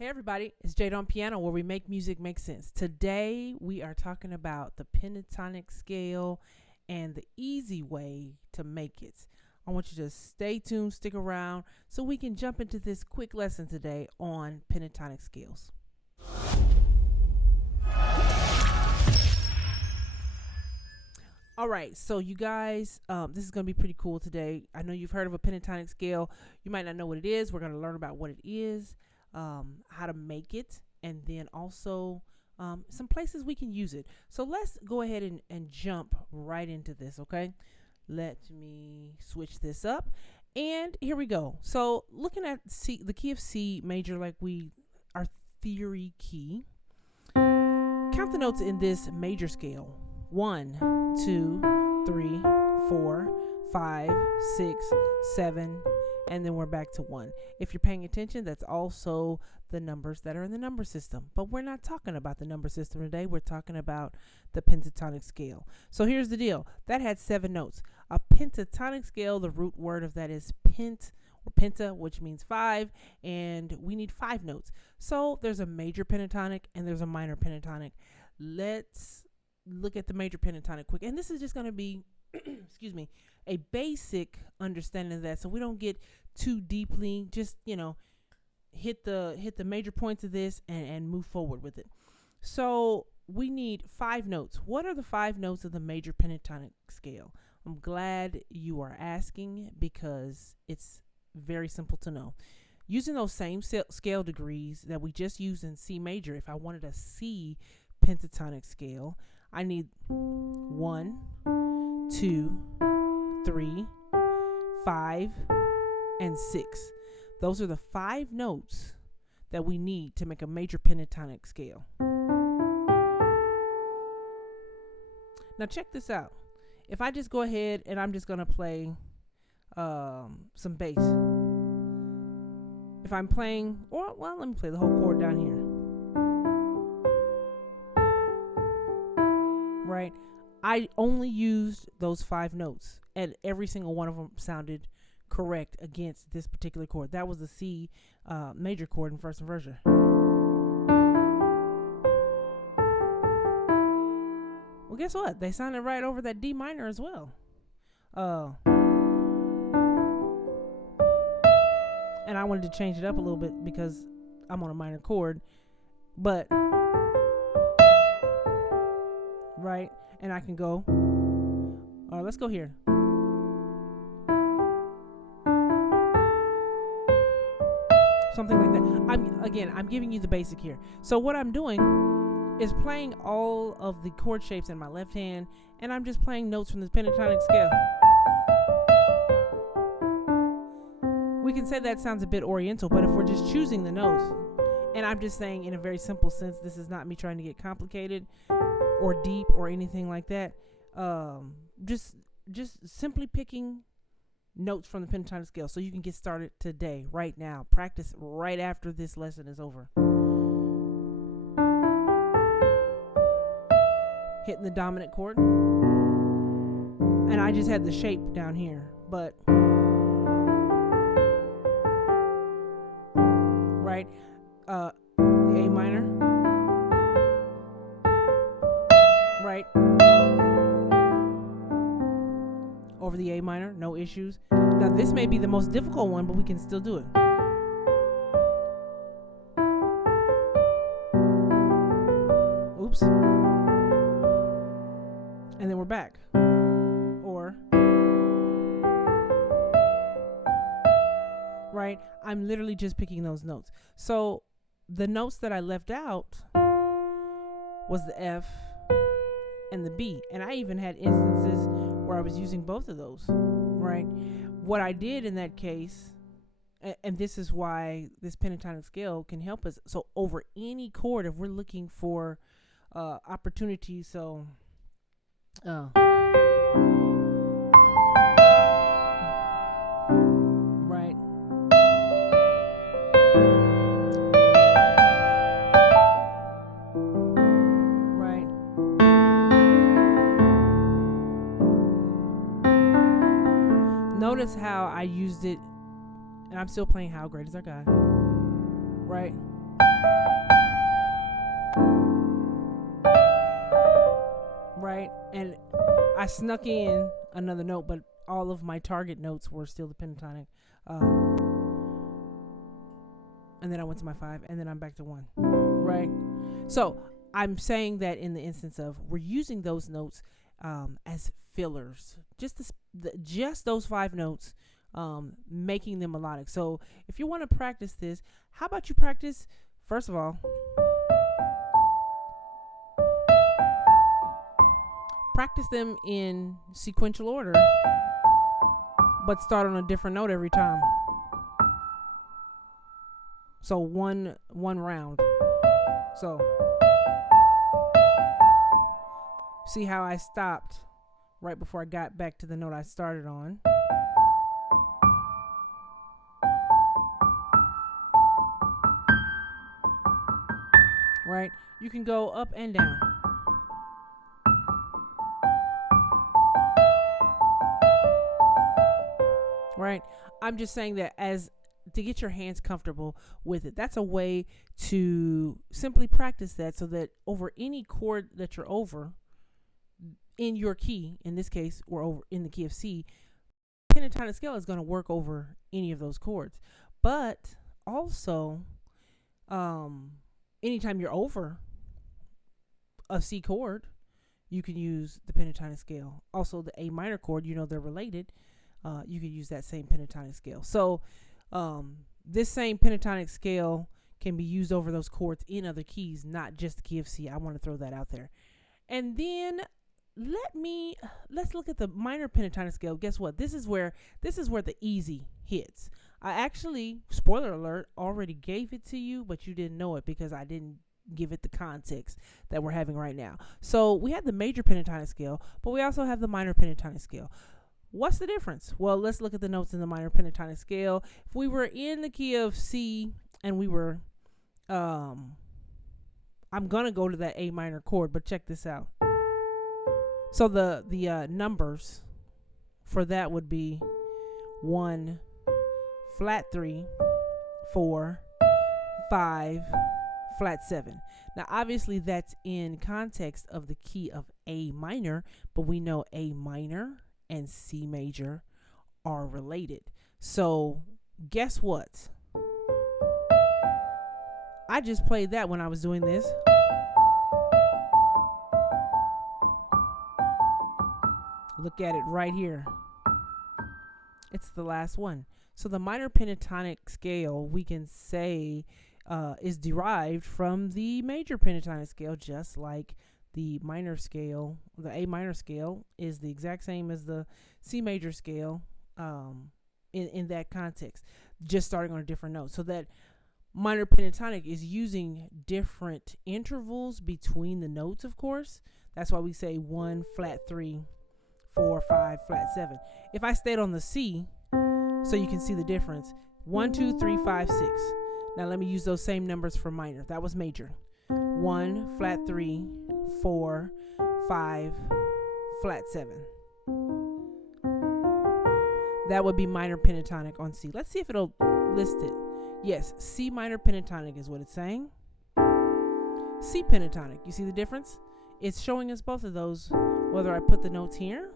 Hey everybody, it's Jada on piano where we make music make sense. Today we are talking about the pentatonic scale and the easy way to make it. I want you to stay tuned, stick around so we can jump into this quick lesson today on pentatonic scales. All right, so you guys, this is going to be pretty cool today. I know you've heard of a pentatonic scale. You might not know what it is. We're going to learn about what it is, how to make it, and then also some places we can use it. So let's go ahead and jump right into this, okay? Let me switch this up, and here we go. So looking at C, the key of C major, like our theory key, count the notes in this major scale. 1, 2, 3, 4, 5, 6, 7, and then we're back to 1. If you're paying attention, that's also the numbers that are in the number system. But we're not talking about the number system today. We're talking about the pentatonic scale. So here's the deal. That had 7 notes. A pentatonic scale, the root word of that is pent or penta, which means 5, and we need 5 notes. So there's a major pentatonic and there's a minor pentatonic. Let's look at the major pentatonic quick, and this is just going to be excuse me, a basic understanding of that, so we don't get too deeply. Just hit the major points of this and move forward with it. So we need 5 notes. What are the 5 notes of the major pentatonic scale? I'm glad you are asking because it's very simple to know. Using those same scale degrees that we just used in C major, if I wanted a C pentatonic scale, I need 1, 2, 3, 5, and 6. Those are the 5 notes that we need to make a major pentatonic scale. Now check this out. If I just go ahead and I'm just going to play some bass. If I'm playing, let me play the whole chord down here. Right? I only used those 5 notes, and every single one of them sounded correct against this particular chord. That was the C major chord in first inversion. Well, guess what? They sounded right over that D minor as well. And I wanted to change it up a little bit because I'm on a minor chord, but right, and I can go. Let's go here. Something like that. I'm giving you the basic here. So what I'm doing is playing all of the chord shapes in my left hand, and I'm just playing notes from the pentatonic scale. We can say that sounds a bit oriental, but if we're just choosing the notes, and I'm just saying in a very simple sense, this is not me trying to get complicated or deep or anything like that. Just simply picking notes from the pentatonic scale, so you can get started today, right now. Practice right after this lesson is over. Hitting the dominant chord, and I just had the shape down here, but right, the A minor, right, over the A minor, no issues. Now this may be the most difficult one, but we can still do it. Oops. And then we're back. Or, right, I'm literally just picking those notes. So the notes that I left out was the F and the B, and I even had instances where I was using both of those, right? What I did in that case, and this is why this pentatonic scale can help us. So over any chord, if we're looking for opportunities, so right, right. Notice how I used it, and I'm still playing How Great Is Our God, right? Right? And I snuck in another note, but all of my target notes were still the pentatonic. And then I went to my 5, and then I'm back to 1. Right? So I'm saying that in the instance of we're using those notes as fillers, just those 5 notes, making them melodic. So if you want to practice this, how about you practice, first of all, practice them in sequential order, but start on a different note every time. So one round. So see how I stopped right before I got back to the note I started on. Right? You can go up and down. Right? I'm just saying that as to get your hands comfortable with it. That's a way to simply practice that, so that over any chord that you're over in your key, in this case, or over in the key of C, pentatonic scale is going to work over any of those chords. But also, anytime you're over a C chord, you can use the pentatonic scale. Also, the A minor chord, they're related. You can use that same pentatonic scale. So this same pentatonic scale can be used over those chords in other keys, not just the key of C. I want to throw that out there. And then let's look at the minor pentatonic scale. Guess what? This is where the easy hits. I actually, spoiler alert, already gave it to you, but you didn't know it because I didn't give it the context that we're having right now. So we have the major pentatonic scale, but we also have the minor pentatonic scale. What's the difference? Well, let's look at the notes in the minor pentatonic scale. If we were in the key of C and we were, I'm going to go to that A minor chord, but check this out. So the numbers for that would be 1, flat 3, 4, 5, flat 7. Now, obviously, that's in context of the key of A minor, but we know A minor and C major are related. So guess what? I just played that when I was doing this. Look at it right here. It's the last one. So the minor pentatonic scale, we can say, is derived from the major pentatonic scale, just like the minor scale. The A minor scale is the exact same as the C major scale in that context, just starting on a different note. So that minor pentatonic is using different intervals between the notes, of course. That's why we say 1, flat 3, 4, 5, flat 7. If I stayed on the C, so you can see the difference, 1, 2, 3, 5, 6. Now let me use those same numbers for minor. That was major. 1, flat 3, 4, 5, flat 7. That would be minor pentatonic on C. Let's see if it'll list it. Yes, C minor pentatonic is what it's saying. C pentatonic. You see the difference? It's showing us both of those, whether I put the notes here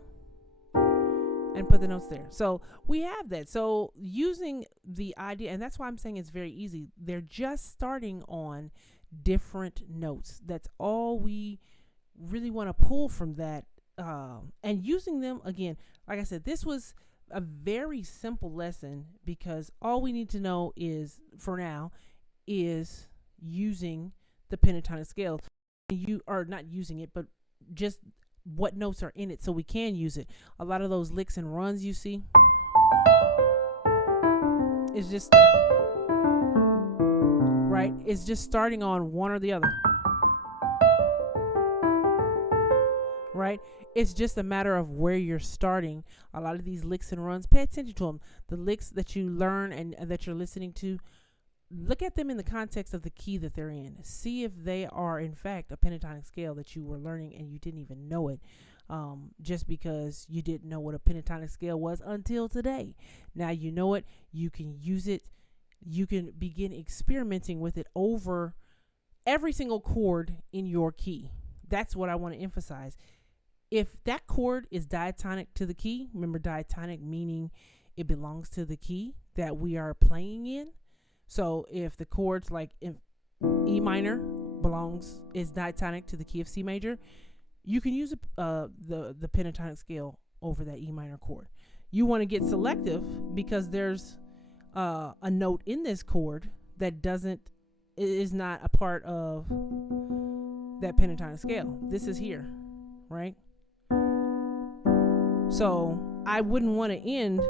and put the notes there. So we have that. So using the idea, and that's why I'm saying it's very easy. They're just starting on different notes. That's all we really want to pull from that, and using them again. Like I said, this was a very simple lesson because all we need to know is, for now, is using the pentatonic scale. You are not using it, but just what notes are in it so we can use it. A lot of those licks and runs you see is just right. It's just starting on one or the other. Right? It's just a matter of where you're starting. A lot of these licks and runs, pay attention to them. The licks that you learn and that you're listening to, look at them in the context of the key that they're in. See if they are, in fact, a pentatonic scale that you were learning and you didn't even know it, just because you didn't know what a pentatonic scale was until today. Now you know it. You can use it you can begin experimenting with it over every single chord in your key. That's what I want to emphasize. If that chord is diatonic to the key, remember diatonic meaning it belongs to the key that we are playing in. So if the chords like if E minor is diatonic to the key of C major, you can use the pentatonic scale over that E minor chord. You want to get selective because there's a note in this chord that is not a part of that pentatonic scale. This is here, right? So I wouldn't want to end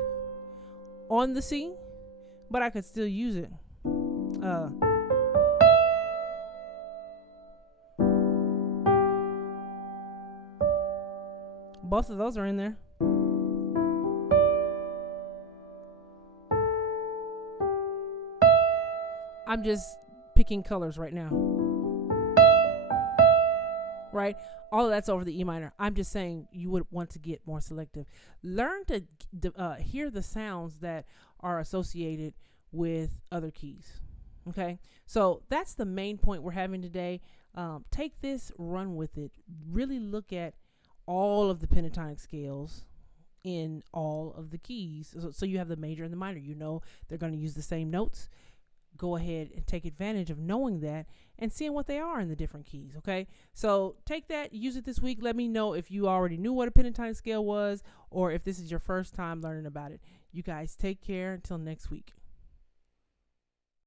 on the C, but I could still use it. Both of those are in there. I'm just picking colors right now. Right? All of that's over the E minor. I'm just saying you would want to get more selective. Learn to hear the sounds that are associated with other keys. Okay? So that's the main point we're having today. Take this, run with it. Really look at all of the pentatonic scales in all of the keys. So you have the major and the minor. You know they're going to use the same notes. Go ahead and take advantage of knowing that and seeing what they are in the different keys. Okay, so take that, use it this week. Let me know if you already knew what a pentatonic scale was or if this is your first time learning about it. You guys take care until next week.